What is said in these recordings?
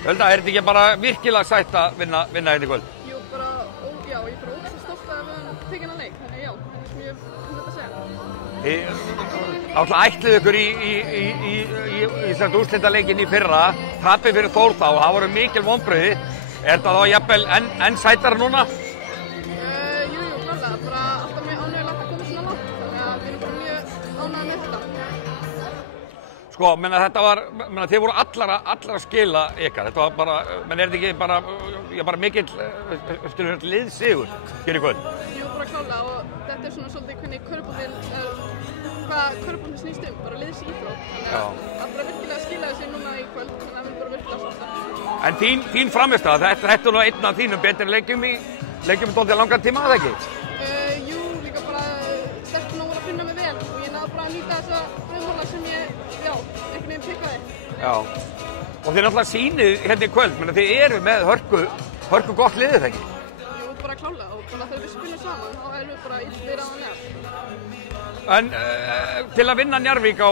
Hulda, þetta ekki bara virkilega sætt að vinna hérna í kvöld? Jú, bara, já, ég er bara ógeðslega stolt að við höfum tekið þennan leik, þannig já, það er sem ég hef þetta að segja. Náttúrulega ætlið ykkur í úrslitaleikin í fyrra, tapið fyrir Þór þá, það voru mikil vonbrigði. Er þetta þá jafnvel enn sætara núna? Jú, klárlega, bara alltaf mjög ánægilegt að koma svona langt, þannig að við erum bara mjög ánægðir með þetta. Sko, þið voru allar að skila ykkar, þetta var bara, er þetta ekki bara mikill liðsigur hér í kvöld? Jú, bara klárlega og þetta er svona svolítið hvernig hvað körfuboltinn snýst bara liðsíþrótt, þannig að það bara virkilega skilaði sig núna í kvöld, þannig að við bara virkilega svolítið. En þín frammistaða, þetta er nú einn af þínum betri leikjum í dálítið langan tíma, eða ekki? Jú, líka bara stelpurnar voru að finna mig vel og ég náði bara að nýta þessa frumhóla sem ég, einhvern veginn pikkaði. Já, og þið náttúrulega sýnið hérna í kvöld, þið eru með hörku gott liðið, ekki? Jú, bara klálega og bara þegar við spilum saman, þá erum við bara illir að Njarðvík. En til að vinna Njarðvík á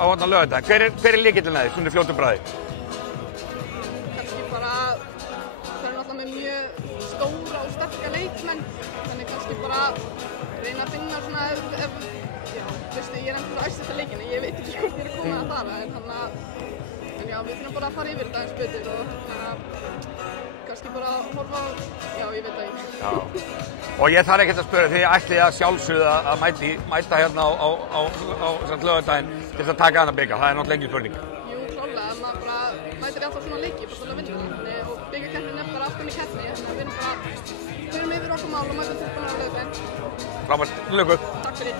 laugardag, hver er lykillinn að því, svona í fljótu bragði? Kannski bara, það er náttúrulega með mjög stóra og sterka leikmenn, þannig kannski bara reyna að finna svona ég er ennþá æst þetta leikina, ég veit ekki hvort ég er að koma að fara, en já, við þurfum bara að fara yfir þetta eins betur og kannski bara horfa á, ég veit það ekki. Já, og ég þarf ekkert að spyrja, þið ætlið að sjálfsögðu að mæta hérna á laugardaginn til að taka hana bygga, það er náttúrulega engin spurning. Jú, klárlega, en maður bara mætir alltaf svona leiki, bara svona vinna, og byggakeppnin er bara aftan í keppni, þannig að við erum bara, förum yfir okkur mál og mætum tilbúinir á laugardaginn. Frábært, til lukku. Takk fyrir.